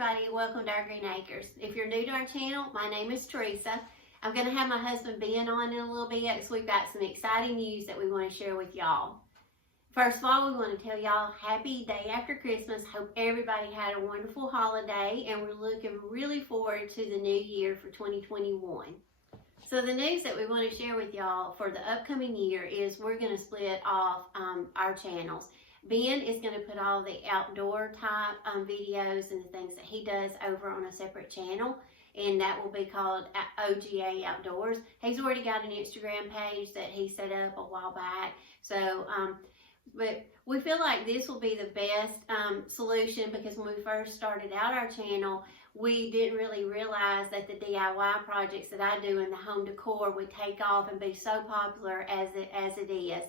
everybody, and welcome to our Greene Acres. If you're new to our channel, my name is Teresa. I'm going to have my husband Ben on in a little bit because we've got some exciting news that we want to share with y'all. First of all, we want to tell y'all happy day after Christmas. Hope everybody had a wonderful holiday, and we're looking really forward to the new year for 2021. So the news that we want to share with y'all for the upcoming year is we're going to split off our channels. Ben is going to put all the outdoor type videos and the things that he does over on a separate channel, and that will be called OGA Outdoors. He's already got an Instagram page that he set up a while back. So, but we feel like this will be the best solution, because when we first started out our channel, we didn't really realize that the DIY projects that I do in the home decor would take off and be so popular as it is.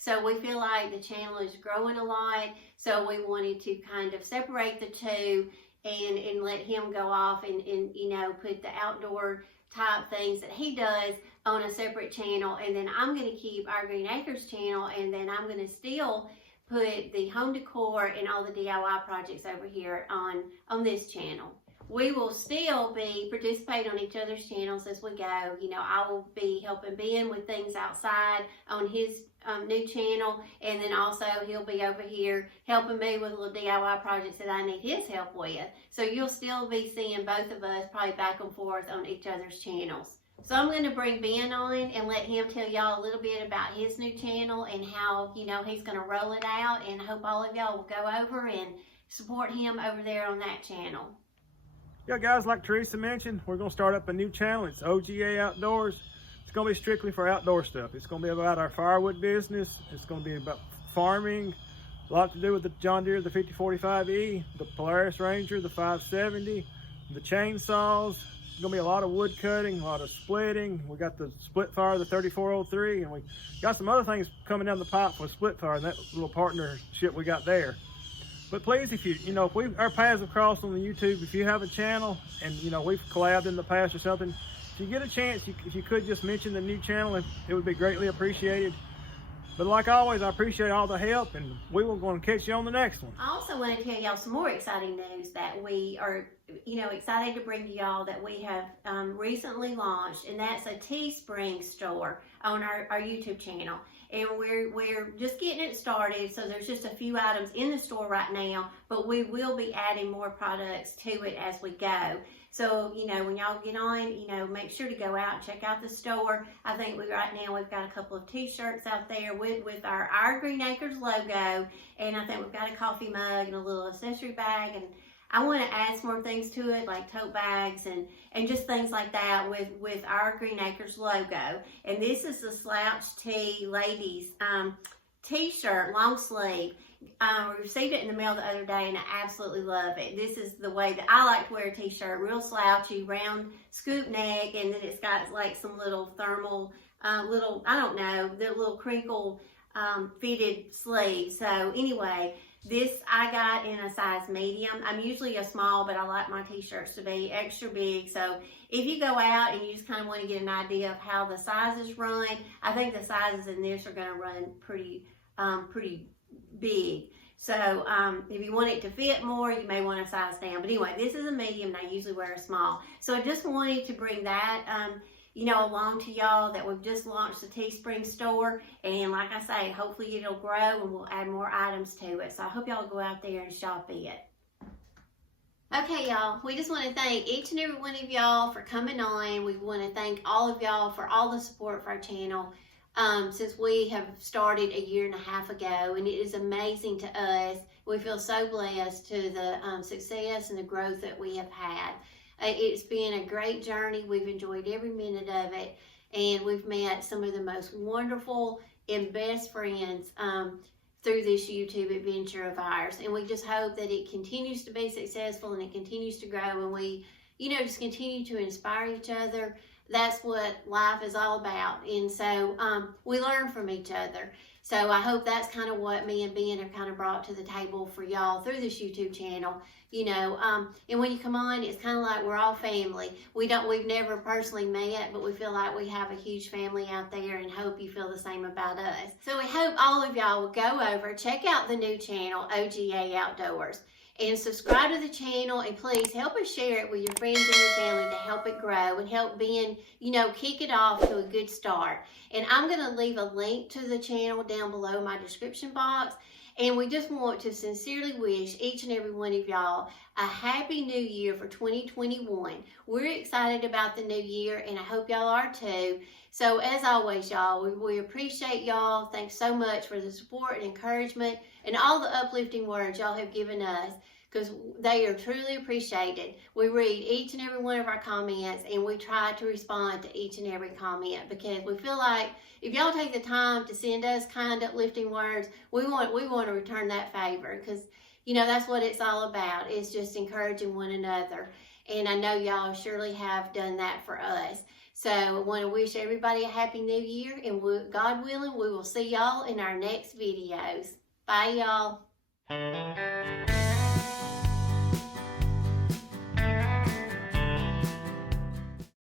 So we feel like the channel is growing a lot, so we wanted to kind of separate the two and let him go off and you know, put the outdoor type things that he does on a separate channel, and then I'm going to keep our Greene Acres channel, and then I'm going to still put the home decor and all the DIY projects over here on this channel. We will still be participating on each other's channels as we go. You know, I will be helping Ben with things outside on his new channel, and then also he'll be over here helping me with little DIY projects that I need his help with. So you'll still be seeing both of us probably back and forth on each other's channels. So I'm going to bring Ben on and let him tell y'all a little bit about his new channel and how, you know, he's going to roll it out, and I hope all of y'all will go over and support him over there on that channel. Yeah, guys, like Teresa mentioned, we're going to start up a new channel. It's OGA Outdoors. It's going to be strictly for outdoor stuff. It's going to be about our firewood business. It's going to be about farming, a lot to do with the John Deere, the 5045E, the Polaris Ranger, the 570, the chainsaws. There's going to be a lot of wood cutting, a lot of splitting. We got the split fire, the 3403, and we got some other things coming down the pipe with split fire and that little partnership we got there. But please, if our paths have crossed on the YouTube, if you have a channel and, you know, we've collabed in the past or something, if you get a chance, if you could just mention the new channel, it would be greatly appreciated. But like always, I appreciate all the help, and we will going to catch you on the next one. I also want to tell y'all some more exciting news that we are, you know, excited to bring to y'all that we have recently launched, and that's a Teespring Store on our YouTube channel. And we're just getting it started, so there's just a few items in the store right now, but we will be adding more products to it as we go. So, you know, when y'all get on, you know, make sure to go out and check out the store. I think right now we've got a couple of t-shirts out there with our Greene Acres logo, and I think we've got a coffee mug and a little accessory bag, and I want to add some more things to it, like tote bags and just things like that with our Greene Acres logo. And this is the Slouch Tee ladies t-shirt, long sleeve. We received it in the mail the other day, and I absolutely love it. This is the way that I like to wear a t-shirt, real slouchy, round scoop neck, and then it's got like some little thermal, little, I don't know, the little crinkle fitted sleeves. So anyway, this I got in a size medium. I'm usually a small, but I like my t-shirts to be extra big. So if you go out and you just kind of want to get an idea of how the sizes run, I think the sizes in this are going to run pretty big. So if you want it to fit more, you may want to size down. But anyway, this is a medium, and I usually wear a small. So I just wanted to bring that you know, along to y'all, that we've just launched the Teespring Store, and like I say, hopefully it'll grow and we'll add more items to it. So I hope y'all go out there and shop it. Okay, y'all, we just want to thank each and every one of y'all for coming on. We want to thank all of y'all for all the support for our channel since we have started a year and a half ago, and it is amazing to us. We feel so blessed to the success and the growth that we have had. It's been a great journey. We've enjoyed every minute of it, and we've met some of the most wonderful and best friends through this YouTube adventure of ours. And we just hope that it continues to be successful and it continues to grow, and we, you know, just continue to inspire each other. That's what life is all about. And so we learn from each other. So I hope that's kind of what me and Ben have kind of brought to the table for y'all through this YouTube channel. You know, and when you come on, it's kind of like we're all family. We've never personally met, but we feel like we have a huge family out there, and hope you feel the same about us. So we hope all of y'all will go over, check out the new channel, OGA Outdoors. and subscribe to the channel, and please help us share it with your friends and your family to help it grow and help Ben, kick it off to a good start. And I'm going to leave a link to the channel down below my description box. And we just want to sincerely wish each and every one of y'all a happy new year for 2021. We're excited about the new year, and I hope y'all are too. So as always, y'all, we appreciate y'all. Thanks so much for the support and encouragement and all the uplifting words y'all have given us, because they are truly appreciated. We read each and every one of our comments, and we try to respond to each and every comment, because we feel like if y'all take the time to send us kind, uplifting words, we want to return that favor, because that's what it's all about. It's just encouraging one another, and I know y'all surely have done that for us. So I want to wish everybody a happy new year, and God willing, we will see y'all in our next videos. Bye, y'all.